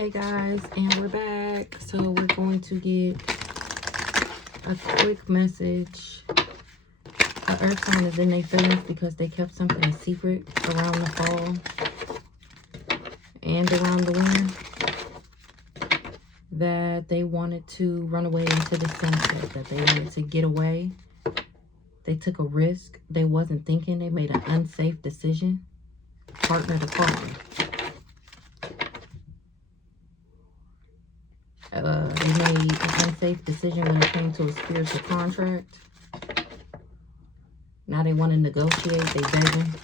Hey guys, and we're back. So we're going to get a quick message. The earth sign is in their feelings because they kept something a secret around the fall and around the winter, that they wanted to run away into the sunset, that they wanted to get away. They took a risk. They wasn't thinking. They made an unsafe decision. Partner to partner. They made an unsafe decision when it came to a spiritual contract. Now they want to negotiate. They begging.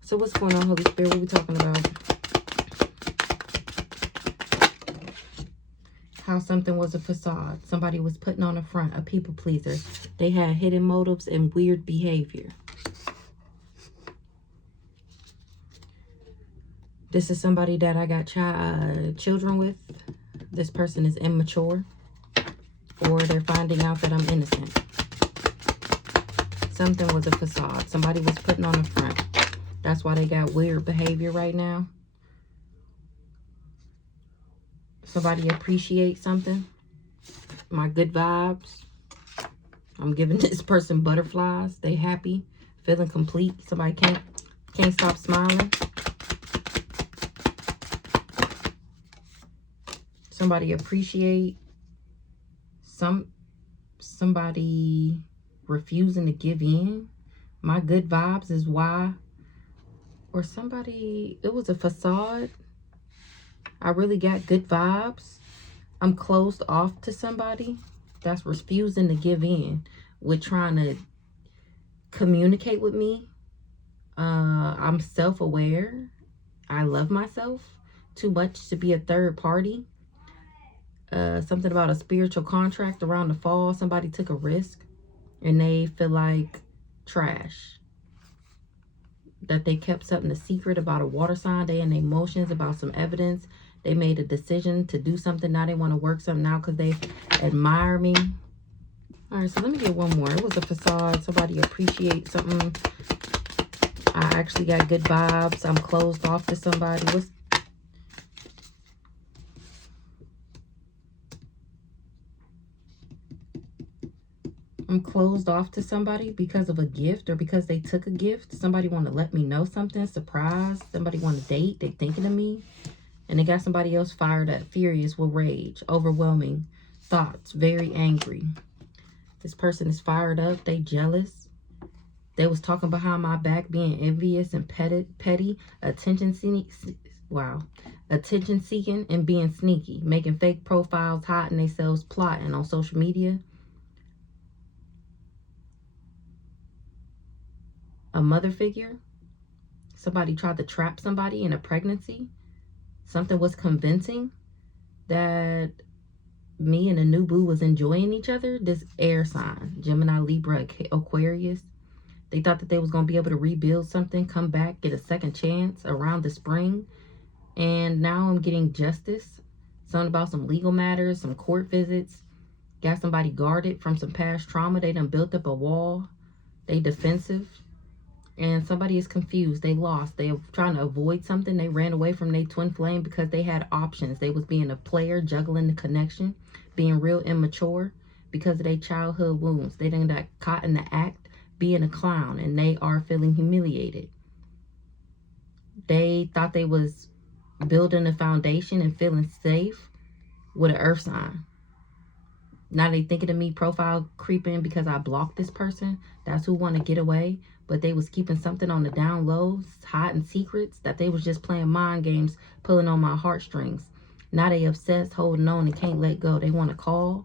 So what's going on, Holy Spirit? What are we talking about? How something was a facade. Somebody was putting on a front, a people pleaser. They had hidden motives and weird behavior. This is somebody that I got children with. This person is immature, or they're finding out that I'm innocent. Something was a facade. Somebody was putting on a front. That's why they got weird behavior right now. Somebody appreciates something. My good vibes. I'm giving this person butterflies. They happy, feeling complete. Somebody can't stop smiling. Somebody appreciate somebody refusing to give in. My good vibes is why. Or somebody, it was a facade. I really got good vibes. I'm closed off to somebody that's refusing to give in with trying to communicate with me. I'm self-aware. I love myself too much to be a third party. Something about a spiritual contract around the fall. Somebody took a risk and they feel like trash. That they kept something a secret about a water sign. They in their emotions about some evidence. They made a decision to do something. Now they want to work something out because they admire me. All right, so let me get one more. It was a facade. Somebody appreciate something. I actually got good vibes. I'm closed off to somebody. I'm closed off to somebody because of a gift or because they took a gift. Somebody want to let me know something. Surprise. Somebody want to date. They thinking of me. And they got somebody else fired up. Furious with rage. Overwhelming thoughts. Very angry. This person is fired up. They jealous. They was talking behind my back, being envious and petty. Attention seeking and being sneaky. Making fake profiles, hiding themselves, plotting on social media. A mother figure. Somebody tried to trap somebody in a pregnancy. Something was convincing that me and a new boo was enjoying each other. This air sign, Gemini, Libra, Aquarius. They thought that they was going to be able to rebuild something, come back, get a second chance around the spring. And now I'm getting justice. Something about some legal matters, some court visits. Got somebody guarded from some past trauma. They done built up a wall. They defensive. And somebody is confused. They lost. They were trying to avoid something. They ran away from their twin flame because they had options. They was being a player, juggling the connection, being real immature because of their childhood wounds. They done got caught in the act, being a clown, and they are feeling humiliated. They thought they was building a foundation and feeling safe with an earth sign. Now they thinking of me profile creeping because I blocked this person. That's who want to get away. But they was keeping something on the down low, hiding secrets, that they was just playing mind games, pulling on my heartstrings. Now they obsessed, holding on, and can't let go. They want to call.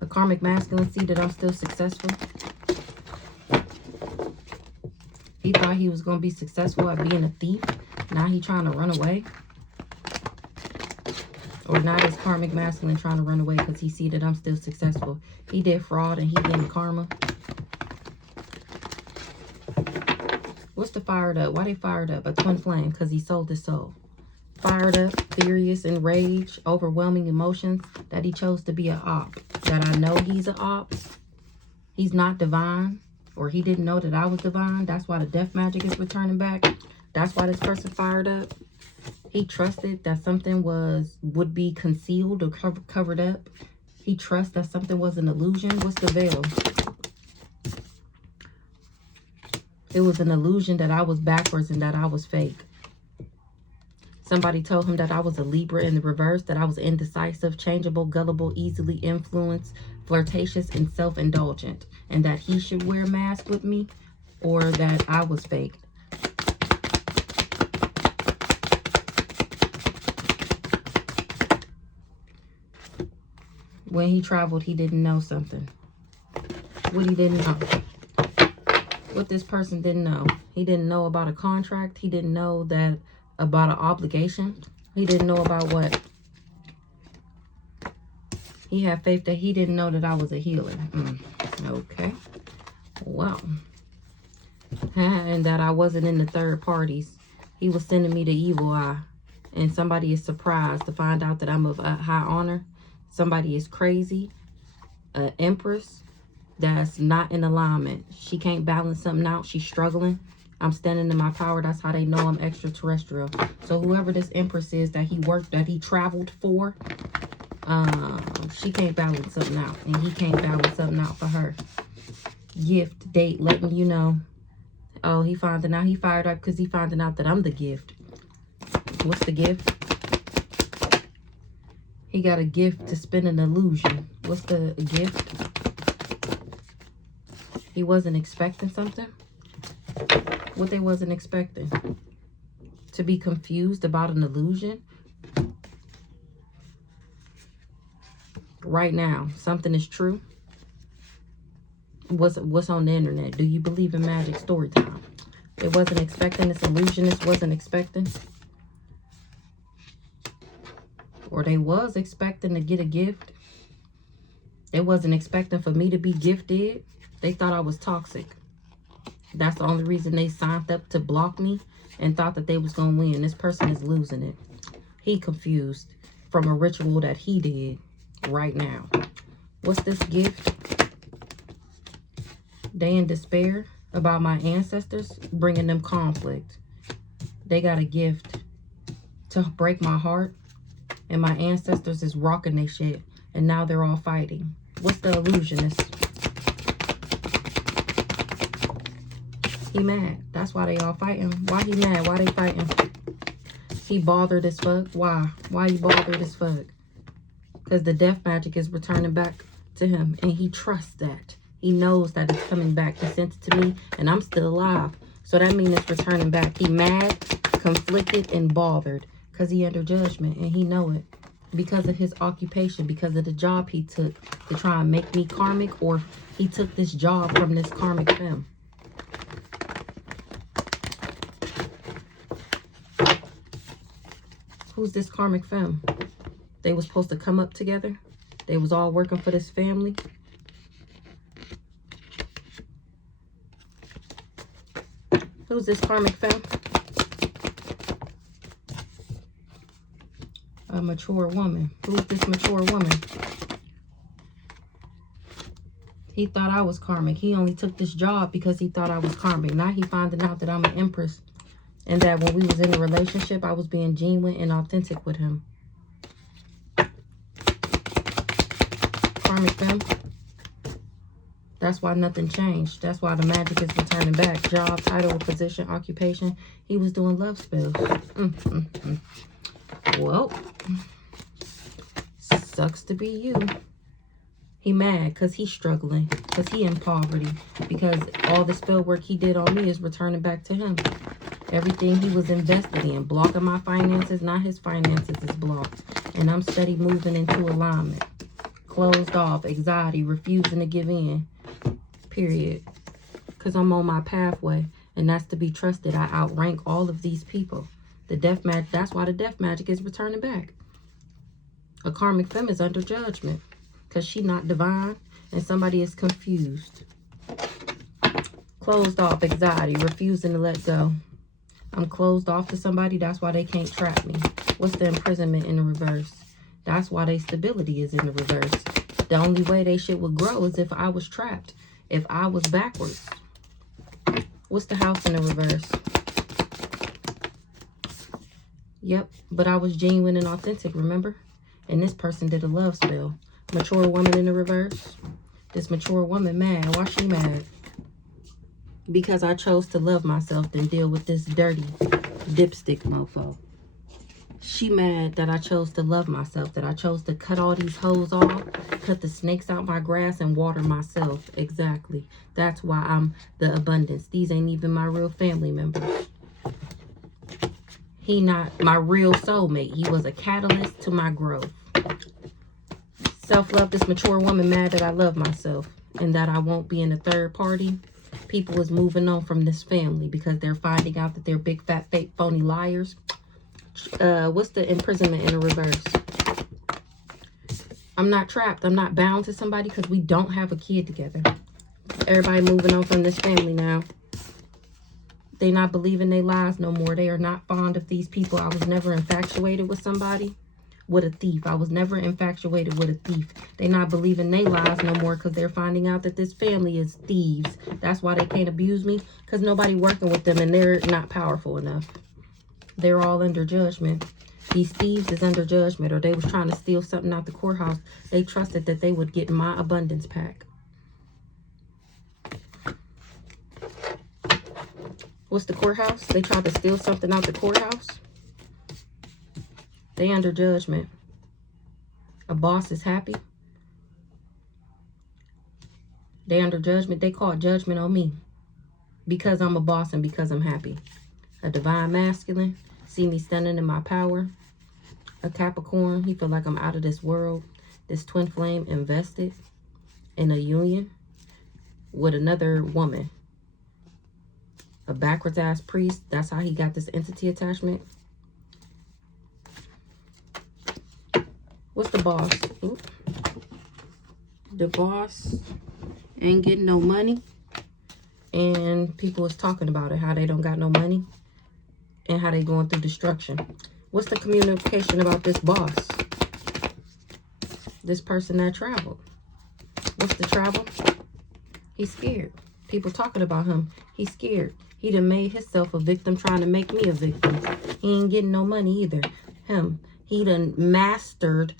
The karmic masculine see that I'm still successful. He thought he was going to be successful at being a thief. Now he trying to run away. Or not his karmic masculine trying to run away because he see that I'm still successful. He did fraud and he getting karma. What's the fired up? Why they fired up? A twin flame because he sold his soul. Fired up, furious, enraged, overwhelming emotions that he chose to be an op. That I know he's an op. He's not divine. Or he didn't know that I was divine. That's why the death magic is returning back. That's why this person fired up. He trusted that something would be concealed or covered up. He trusts that something was an illusion. What's the veil? It was an illusion that I was backwards and that I was fake. Somebody told him that I was a Libra in the reverse, that I was indecisive, changeable, gullible, easily influenced, flirtatious, and self-indulgent, and that he should wear a mask with me, or that I was fake. When he traveled, he didn't know something. What he didn't know. What this person didn't know. He didn't know about a contract. He didn't know that about an obligation. He didn't know about what? He had faith that he didn't know that I was a healer. Okay. Well. And that I wasn't in the third parties. He was sending me the evil eye. And somebody is surprised to find out that I'm of high honor. Somebody is crazy. An empress that's not in alignment. She can't balance something out. She's struggling. I'm standing in my power. That's how they know I'm extraterrestrial. So whoever this empress is that he traveled for, she can't balance something out. And he can't balance something out for her. Gift, date, letting you know. Oh, he finding out. He fired up because he finding out that I'm the gift. What's the gift? He got a gift to spin an illusion. What's the gift? He wasn't expecting something. What they wasn't expecting? To be confused about an illusion. Right now, something is true. What's on the internet? Do you believe in magic? Story time. They wasn't expecting. This illusionist wasn't expecting. Or they was expecting to get a gift. They wasn't expecting for me to be gifted. They thought I was toxic. That's the only reason they signed up to block me and thought that they was going to win. This person is losing it. He confused from a ritual that he did right now. What's this gift? They in despair about my ancestors, bringing them conflict. They got a gift to break my heart. And my ancestors is rocking their shit. And now they're all fighting. What's the illusionist? He mad. That's why they all fighting. Why he mad? Why they fighting? He bothered as fuck. Why? Why he bothered as fuck? Because the death magic is returning back to him. And he trusts that. He knows that it's coming back. He sent it to me. And I'm still alive. So that means it's returning back. He mad, conflicted, and bothered. Because he under judgment. And he know it. Because of his occupation. Because of the job he took to try and make me karmic. Or he took this job from this karmic femme. Who's this karmic femme? They was supposed to come up together. They was all working for this family. Who's this karmic femme? A mature woman. Who's this mature woman? He thought I was karmic. He only took this job because he thought I was karmic. Now he finding out that I'm an empress. And that when we was in a relationship, I was being genuine and authentic with him. Karmic femme. That's why nothing changed. That's why the magic is returning back. Job, title, position, occupation. He was doing love spells. Well, sucks to be you. He mad because he's struggling. Because he in poverty. Because all the spell work he did on me is returning back to him. Everything he was invested in. Blocking my finances. Not his finances is blocked. And I'm steady moving into alignment. Closed off. Anxiety. Refusing to give in. Period. Because I'm on my pathway. And that's to be trusted. I outrank all of these people. The death magic. That's why the death magic is returning back. A karmic femme is under judgment. Because she not divine. And somebody is confused. Closed off. Anxiety. Refusing to let go. I'm closed off to somebody. That's why they can't trap me. What's the imprisonment in the reverse? That's why their stability is in the reverse. The only way they shit would grow is if I was trapped. if I was backwards? What's the house in the reverse? Yep, but I was genuine and authentic, remember? And this person did a love spell. Mature woman in the reverse. This mature woman mad. Why she mad? Because I chose to love myself than deal with this dirty dipstick mofo. She mad that I chose to love myself, that I chose to cut all these hoes off, cut the snakes out my grass, and water myself. Exactly. That's why I'm the abundance. These ain't even my real family members. He not my real soulmate. He was a catalyst to my growth. Self-love, this mature woman mad that I love myself and that I won't be in a third party. People is moving on from this family because they're finding out that they're big, fat, fake, phony liars. What's the imprisonment in the reverse? I'm not trapped. I'm not bound to somebody because we don't have a kid together. Everybody moving on from this family now. They not believing their lies no more. They are not fond of these people. I was never infatuated with somebody. With a thief. I was never infatuated with a thief. They not believing their lies no more because they're finding out that this family is thieves. That's why they can't abuse me, because nobody working with them and they're not powerful enough. They're all under judgment. These thieves is under judgment, or they was trying to steal something out the courthouse. They trusted that they would get my abundance pack. What's the courthouse? They tried to steal something out the courthouse. They under judgment. A boss is happy. They under judgment. They call judgment on me because I'm a boss and because I'm happy. A divine masculine. See me standing in my power. A Capricorn. He feel like I'm out of this world. This twin flame invested in a union with another woman. A backwards ass priest. That's how he got this entity attachment. What's the boss? Ooh. The boss ain't getting no money. And people is talking about it. How they don't got no money. And how they going through destruction. What's the communication about this boss? This person that traveled. What's the travel? He's scared. People talking about him. He's scared. He done made himself a victim trying to make me a victim. He ain't getting no money either. He done mastered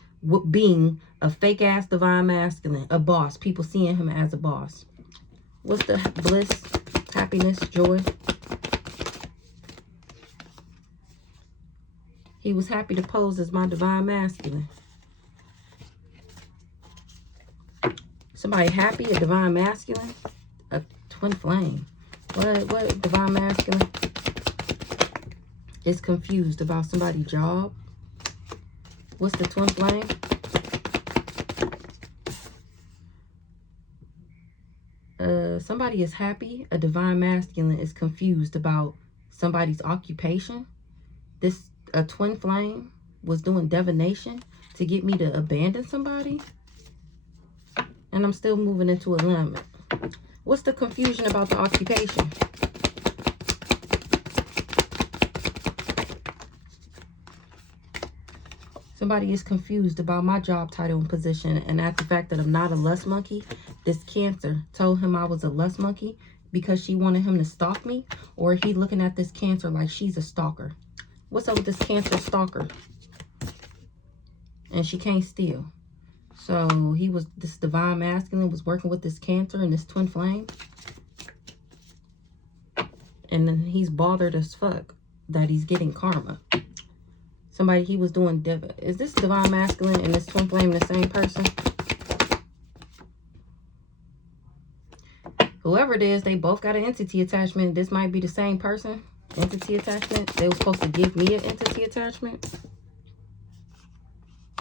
being a fake ass divine masculine. A boss. People seeing him as a boss. What's the bliss, happiness, joy? He was happy to pose as my divine masculine. Somebody happy, a divine masculine? A twin flame. What divine masculine is confused about somebody's job? What's the twin flame? Somebody is happy. A divine masculine is confused about somebody's occupation. A twin flame was doing divination to get me to abandon somebody. And I'm still moving into alignment. What's the confusion about the occupation? Somebody is confused about my job title and position, and at the fact that I'm not a lust monkey. This Cancer told him I was a lust monkey because she wanted him to stalk me, or he looking at this Cancer like she's a stalker. What's up with this Cancer stalker? And she can't steal. So this divine masculine was working with this Cancer and this twin flame. And then he's bothered as fuck that he's getting karma. Somebody he was doing, is this divine masculine and this twin flame the same person? Whoever it is, they both got an entity attachment. This might be the same person. Entity attachment. They were supposed to give me an entity attachment.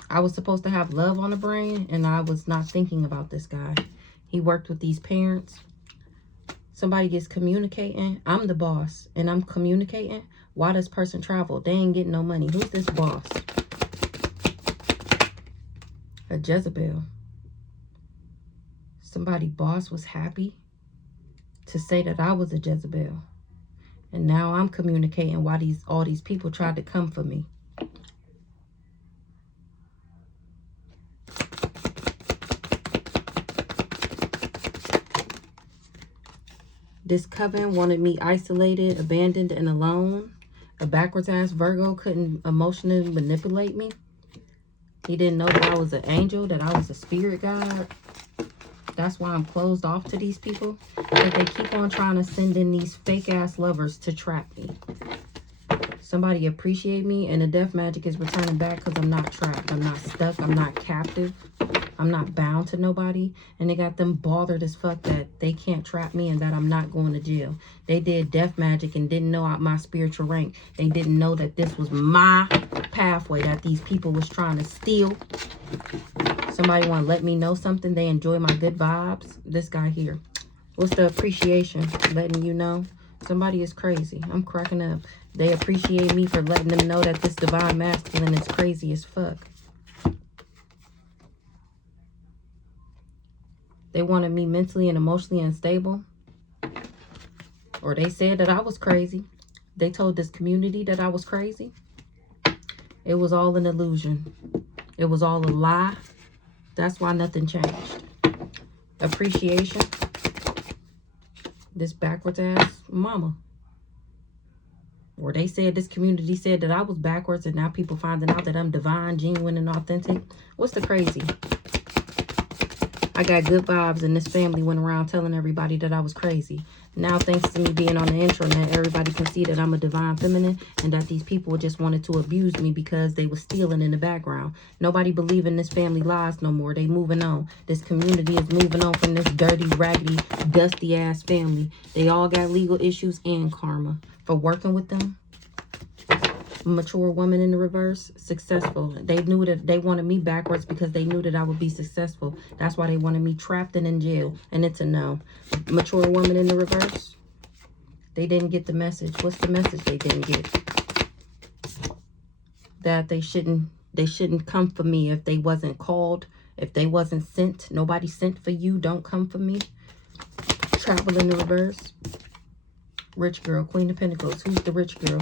I was supposed to have love on the brain, and I was not thinking about this guy. He worked with these parents. Somebody gets communicating. I'm the boss, and I'm communicating. Why does person travel? They ain't getting no money. Who's this boss? A Jezebel. Somebody boss was happy to say that I was a Jezebel. And now I'm communicating why all these people tried to come for me. This coven wanted me isolated, abandoned, and alone. A backwards ass Virgo couldn't emotionally manipulate me. He didn't know that I was an angel, that I was a spirit guide. That's why I'm closed off to these people. But they keep on trying to send in these fake ass lovers to trap me. Somebody appreciate me, and the death magic is returning back because I'm not trapped. I'm not stuck. I'm not captive. I'm not bound to nobody. And they got them bothered as fuck that they can't trap me and that I'm not going to jail. They did death magic and didn't know my spiritual rank. They didn't know that this was my pathway that these people was trying to steal. Somebody want to let me know something. They enjoy my good vibes. This guy here. What's the appreciation? Letting you know. Somebody is crazy. I'm cracking up. They appreciate me for letting them know that this divine masculine is crazy as fuck. They wanted me mentally and emotionally unstable. Or they said that I was crazy. They told this community that I was crazy. It was all an illusion. It was all a lie. That's why nothing changed. Appreciation. This backwards ass mama. Or they said, this community said that I was backwards, and now people finding out that I'm divine, genuine, and authentic. What's the crazy? I got good vibes, and this family went around telling everybody that I was crazy. Now, thanks to me being on the intranet, everybody can see that I'm a divine feminine, and that these people just wanted to abuse me because they were stealing in the background. Nobody believe in this family lies no more. They moving on. This community is moving on from this dirty, raggedy, dusty-ass family. They all got legal issues and karma for working with them. Mature woman in the reverse, successful. They knew that they wanted me backwards because they knew that I would be successful. That's why they wanted me trapped and in jail. And it's a no. Mature woman in the reverse. They didn't get the message. What's the message they didn't get? That they shouldn't come for me if they wasn't called, if they wasn't sent. Nobody sent for you. Don't come for me. Travel in the reverse. Rich girl, Queen of Pentacles. Who's the rich girl?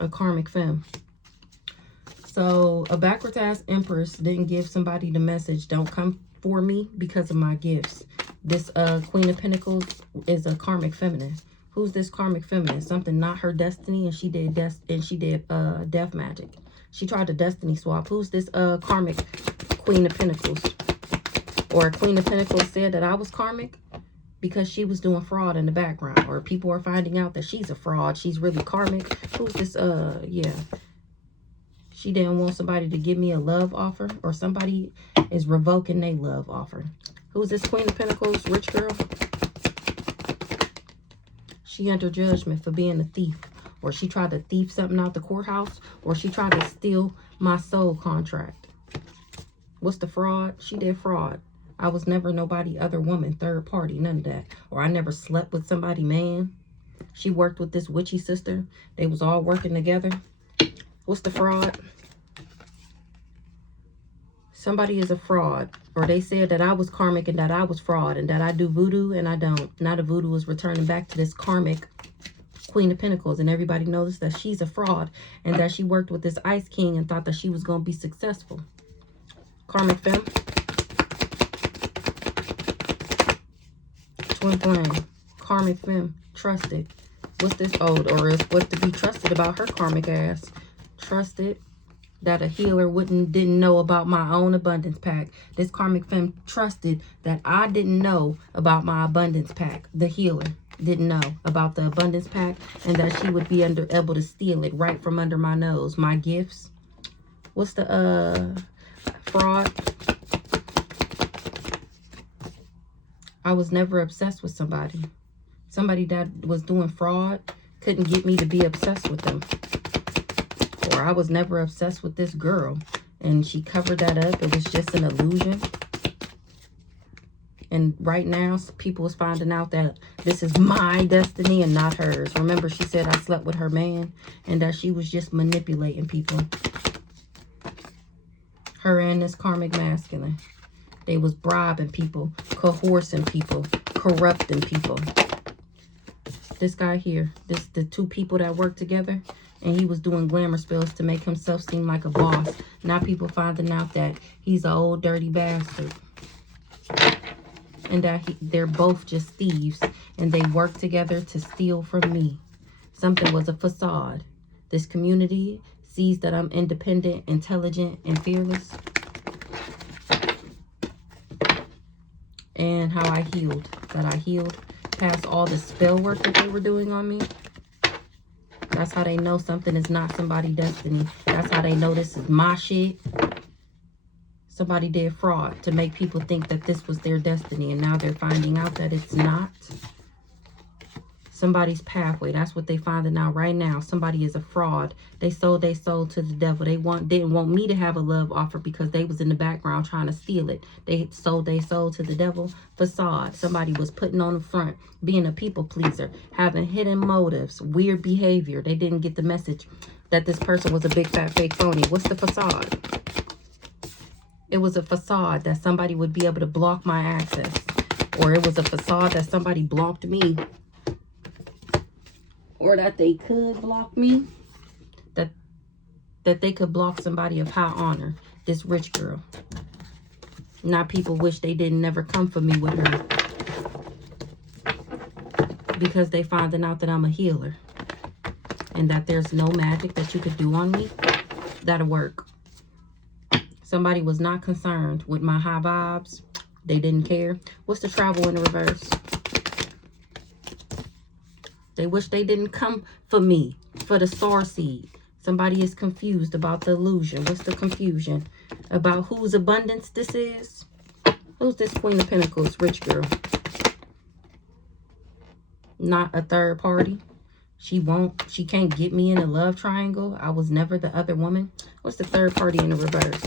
A karmic femme. So a backwards ass empress didn't give somebody the message, don't come for me because of my gifts. This Queen of Pentacles is a karmic feminine. Who's this karmic feminine? Something not her destiny, and she did death magic. She tried to destiny swap. Who's this karmic Queen of Pentacles? Or Queen of Pentacles said that I was karmic because she was doing fraud in the background, or people are finding out that she's a fraud. She's really karmic. Who's this? Yeah. She didn't want somebody to give me a love offer, or somebody is revoking their love offer. Who's this Queen of Pentacles? Rich girl. She under judgment for being a thief, or she tried to thief something out the courthouse, or she tried to steal my soul contract. What's the fraud? She did fraud. I was never nobody other woman, third party, none of that. Or I never slept with somebody, man. She worked with this witchy sister. They was all working together. What's the fraud? Somebody is a fraud. Or they said that I was karmic and that I was fraud and that I do voodoo and I don't. Now the voodoo is returning back to this karmic Queen of Pentacles. And everybody knows that she's a fraud and that she worked with this Ice King and thought that she was going to be successful. Karmic femme. Twin flame. Karmic femme. Trusted. What's this? Oh, or is what to be trusted about her karmic ass. Trusted that a healer didn't know about my own abundance pack. This karmic femme trusted that I didn't know about my abundance pack. The healer didn't know about the abundance pack, and that she would be able to steal it right from under my nose. My gifts. What's the fraud? I was never obsessed with somebody. Somebody that was doing fraud couldn't get me to be obsessed with them. Or I was never obsessed with this girl, and she covered that up. It was just an illusion. And right now, people is finding out that this is my destiny and not hers. Remember, she said I slept with her man and that she was just manipulating people. Her and this karmic masculine. They was bribing people, coercing people, corrupting people. This guy here, the two people that work together, and he was doing glamour spells to make himself seem like a boss. Now people finding out that he's an old dirty bastard. and that they're both just thieves and they work together to steal from me. Something was a facade. This community sees that I'm independent, intelligent, and fearless. And how I healed. That I healed past all the spell work that they were doing on me. That's how they know something is not somebody's destiny. That's how they know this is my shit. Somebody did fraud to make people think that this was their destiny. And now they're finding out that it's not. Somebody's pathway. That's what they finding out right now. Somebody is a fraud. They sold their soul to the devil. They didn't want me to have a love offer because they was in the background trying to steal it. They sold their soul to the devil. Facade. Somebody was putting on the front, being a people pleaser, having hidden motives, weird behavior. They didn't get the message that this person was a big fat fake phony. What's the facade? It was a facade that somebody would be able to block my access. Or it was a facade that somebody blocked me. Or that they could block me. That they could block somebody of high honor. This rich girl. Now people wish they didn't never come for me with her. Because they finding out that I'm a healer. And that there's no magic that you could do on me that'll work. Somebody was not concerned with my high vibes. They didn't care. What's the travel in the reverse? They wish they didn't come for me, for the star seed. Somebody is confused about the illusion. What's the confusion? About whose abundance this is? Who's this Queen of Pentacles, rich girl? Not a third party. She can't get me in a love triangle. I was never the other woman. What's the third party in the reverse?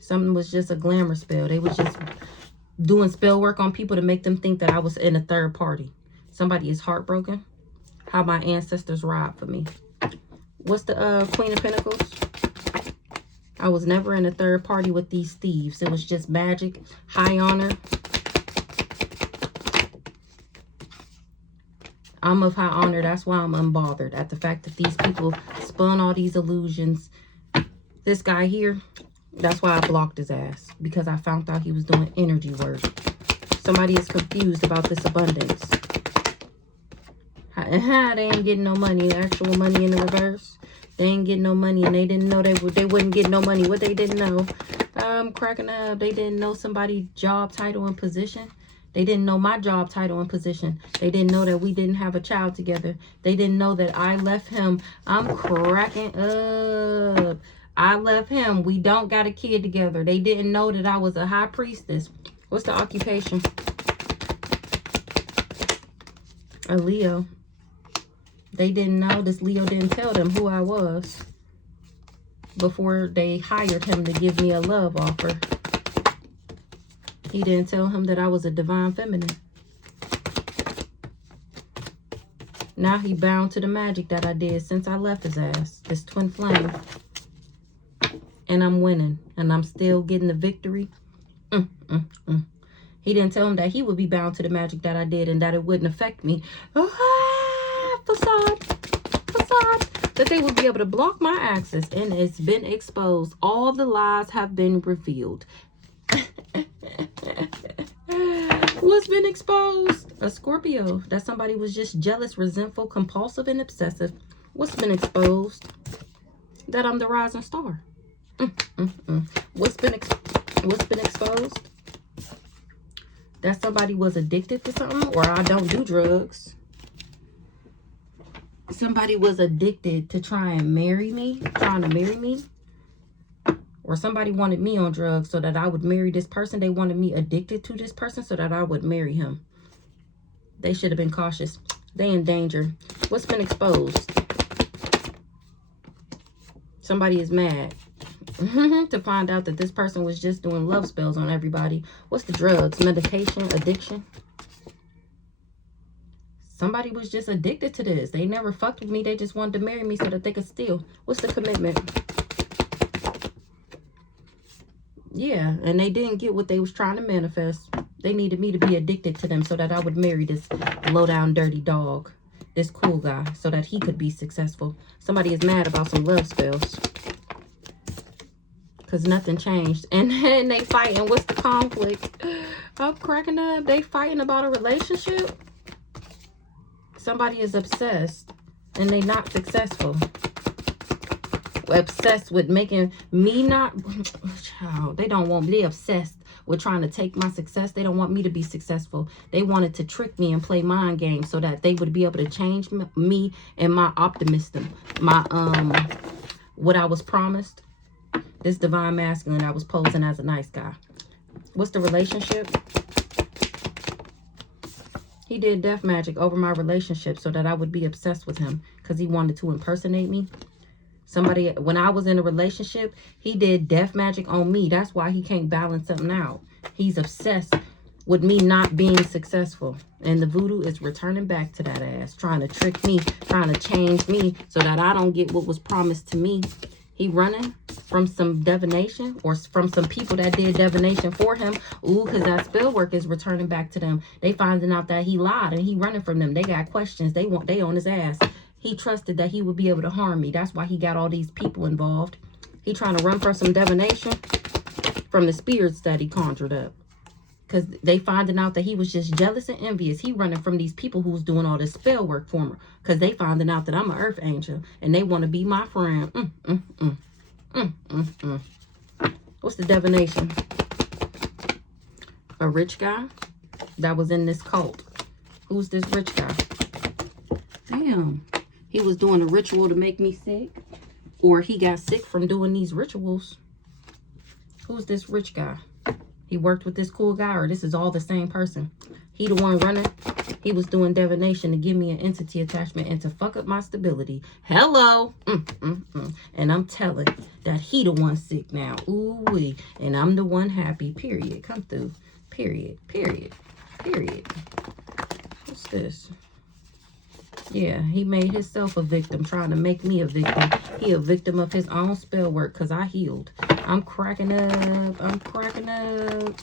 Something was just a glamour spell. They was just doing spell work on people to make them think that I was in a third party. Somebody is heartbroken. How my ancestors robbed for me. What's the Queen of Pentacles? I was never in a third party with these thieves. It was just magic, high honor. I'm of high honor. That's why I'm unbothered at the fact that these people spun all these illusions. This guy here, that's why I blocked his ass. Because I found out he was doing energy work. Somebody is confused about this abundance. They ain't getting no money. Actual money in the reverse. They ain't getting no money. And they didn't know they wouldn't get no money. What they didn't know. I'm cracking up. They didn't know somebody's job, title, and position. They didn't know my job, title, and position. They didn't know that we didn't have a child together. They didn't know that I left him. I'm cracking up. I left him. We don't got a kid together. They didn't know that I was a high priestess. What's the occupation? A Leo. They didn't know. This Leo didn't tell them who I was before they hired him to give me a love offer. He didn't tell him that I was a divine feminine. Now he bound to the magic that I did since I left his ass. This twin flame. And I'm winning. And I'm still getting the victory. He didn't tell him that he would be bound to the magic that I did and that it wouldn't affect me. Facade. Facade. That they would be able to block my access. And it's been exposed. All the lies have been revealed. What's been exposed? A Scorpio. That somebody was just jealous, resentful, compulsive, and obsessive. What's been exposed? That I'm the rising star. What's been exposed? That somebody was addicted to something, or I don't do drugs. Somebody was addicted to trying to marry me. Or somebody wanted me on drugs so that I would marry this person. They wanted me addicted to this person so that I would marry him. They should have been cautious. They in danger. What's been exposed? Somebody is mad to find out that this person was just doing love spells on everybody. What's the drugs? Medication? Addiction? Somebody was just addicted to this. They never fucked with me. They just wanted to marry me so that they could steal. What's the commitment? Yeah, and they didn't get what they was trying to manifest. They needed me to be addicted to them so that I would marry this low-down dirty dog. This cool guy, so that he could be successful. Somebody is mad about some love spells. because nothing changed. And then they fighting. What's the conflict? I'm cracking up. They fighting about a relationship. Somebody is obsessed and they not successful. Obsessed with making me not, child, they don't want me. They obsessed with trying to take my success. They don't want me to be successful. They wanted to trick me and play mind games so that they would be able to change me and my optimism, my what I was promised. This divine masculine, I was posing as a nice guy. What's the relationship? He did death magic over my relationship so that I would be obsessed with him because he wanted to impersonate me. Somebody, when I was in a relationship, he did death magic on me. That's why he can't balance something out. He's obsessed with me not being successful. And the voodoo is returning back to that ass, trying to trick me, trying to change me so that I don't get what was promised to me. He running from some divination or from some people that did divination for him. Ooh, because that spell work is returning back to them. They finding out that he lied and he running from them. They got questions. They on his ass. He trusted that he would be able to harm me. That's why he got all these people involved. He trying to run from some divination from the spirits that he conjured up. Because they finding out that he was just jealous and envious. He running from these people who's doing all this spell work for him. Because they finding out that I'm an earth angel. And they want to be my friend. What's the divination? A rich guy that was in this cult. Who's this rich guy? Damn. He was doing a ritual to make me sick. Or he got sick from doing these rituals. Who's this rich guy? He worked with this cool guy, or this is all the same person? He the one running. He was doing divination to give me an entity attachment and to fuck up my stability. Hello. And I'm telling that he the one sick now. Ooh-wee. And I'm the one happy. Period. Come through. Period. Period. Period. What's this? Yeah, he made himself a victim, trying to make me a victim. He a victim of his own spell work because I healed. I'm cracking up. I'm cracking up.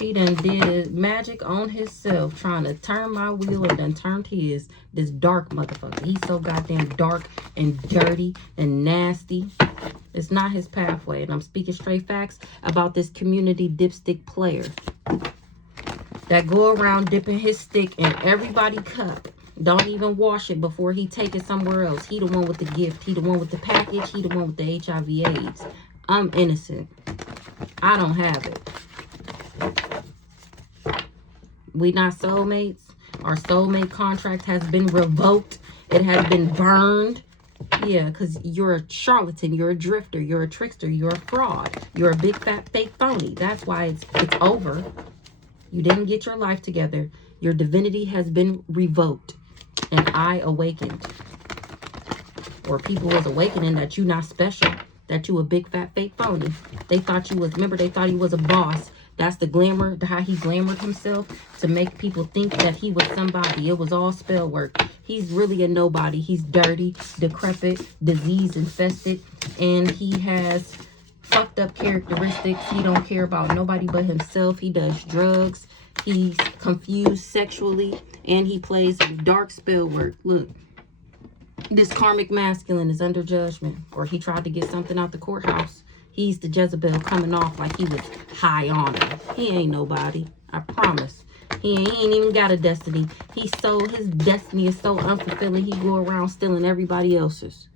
He done did magic on himself, trying to turn my wheel and done turned his. This dark motherfucker. He's so goddamn dark and dirty and nasty. It's not his pathway. And I'm speaking straight facts about this community dipstick player that go around dipping his stick in everybody's cup. Don't even wash it before he take it somewhere else. He the one with the gift. He the one with the package. He the one with the HIV/AIDS. I'm innocent. I don't have it. We not soulmates. Our soulmate contract has been revoked. It has been burned. Yeah, because you're a charlatan. You're a drifter. You're a trickster. You're a fraud. You're a big fat fake phony. That's why it's over. You didn't get your life together. Your divinity has been revoked. And I awakened. Or people was awakening that you not special. That you a big fat fake phony. They thought you was, remember, they thought he was a boss. That's the glamour, how he glamored himself to make people think that he was somebody. It was all spell work. He's really a nobody. He's dirty, decrepit, disease infested, and he has fucked up characteristics. He don't care about nobody but himself. He does drugs. He's confused sexually, and he plays dark spell work. Look, this karmic masculine is under judgment, or he tried to get something out the courthouse. He's the Jezebel coming off like he was high on her. He ain't nobody. I promise. He ain't even got a destiny. His destiny is so unfulfilling. He go around stealing everybody else's.